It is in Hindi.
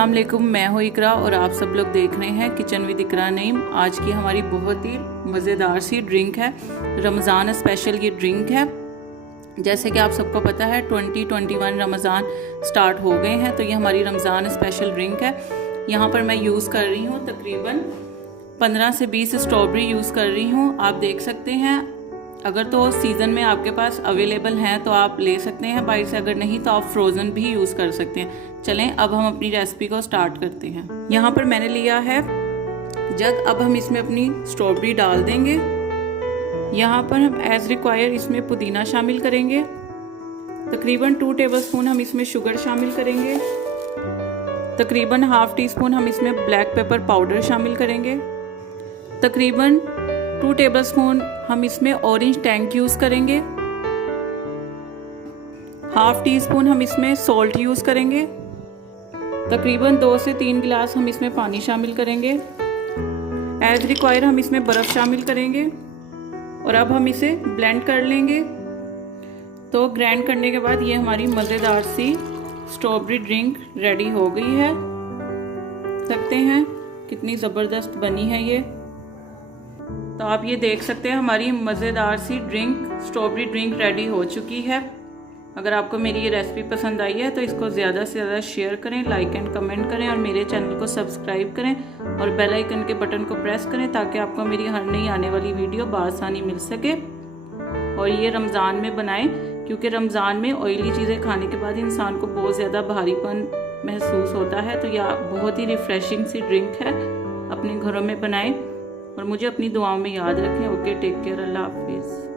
अस्सलाम वालेकुम, मैं हूँ इकरा और आप सब लोग देख रहे हैं किचन विद इकरा नईम। आज की हमारी बहुत ही मज़ेदार सी ड्रिंक है, रमज़ान स्पेशल ये ड्रिंक है। जैसे कि आप सबको पता है 2021 रमज़ान स्टार्ट हो गए हैं, तो ये हमारी रमज़ान स्पेशल ड्रिंक है। यहाँ पर मैं यूज़ कर रही हूँ तकरीबन 15 से 20 स्ट्रॉबेरी यूज़ कर रही हूँ। आप देख सकते हैं, अगर तो सीज़न में आपके पास अवेलेबल हैं तो आप ले सकते हैं बाहर से, अगर नहीं तो आप फ्रोज़न भी यूज़ कर सकते हैं। चलें अब हम अपनी रेसिपी को स्टार्ट करते हैं। यहाँ पर मैंने लिया है जग, अब हम इसमें अपनी स्ट्रॉबेरी डाल देंगे। यहाँ पर हम एज रिक्वायर इसमें पुदीना शामिल करेंगे। तकरीबन 2 टेबलस्पून हम इसमें शुगर शामिल करेंगे। तकरीबन ½ टीस्पून हम इसमें ब्लैक पेपर पाउडर शामिल करेंगे। तकरीबन 2 टेबलस्पून हम इसमें ऑरेंज टैंक यूज़ करेंगे। ½ टीस्पून हम इसमें सॉल्ट यूज़ करेंगे। तकरीबन 2 से 3 गिलास हम इसमें पानी शामिल करेंगे। एज रिक्वायर हम इसमें बर्फ़ शामिल करेंगे और अब हम इसे ब्लेंड कर लेंगे। तो ग्राइंड करने के बाद ये हमारी मज़ेदार सी स्ट्रॉबेरी ड्रिंक रेडी हो गई है। सकते हैं कितनी ज़बरदस्त बनी है ये। तो आप ये देख सकते हैं हमारी मज़ेदार सी ड्रिंक स्ट्रॉबेरी ड्रिंक रेडी हो चुकी है। अगर आपको मेरी ये रेसिपी पसंद आई है तो इसको ज़्यादा से ज़्यादा शेयर करें, लाइक एंड कमेंट करें और मेरे चैनल को सब्सक्राइब करें और बेल आइकन के बटन को प्रेस करें ताकि आपको मेरी हर नई आने वाली वीडियो बआसानी मिल सके। और ये रमज़ान में बनाएं, क्योंकि रमज़ान में ऑयली चीज़ें खाने के बाद इंसान को बहुत ज़्यादा भारीपन महसूस होता है। तो यह बहुत ही रिफ़्रेशिंग सी ड्रिंक है, अपने घरों में बनाएं और मुझे अपनी दुआओं में याद रखें। ओके, टेक केयर, अल्लाह हाफिज़।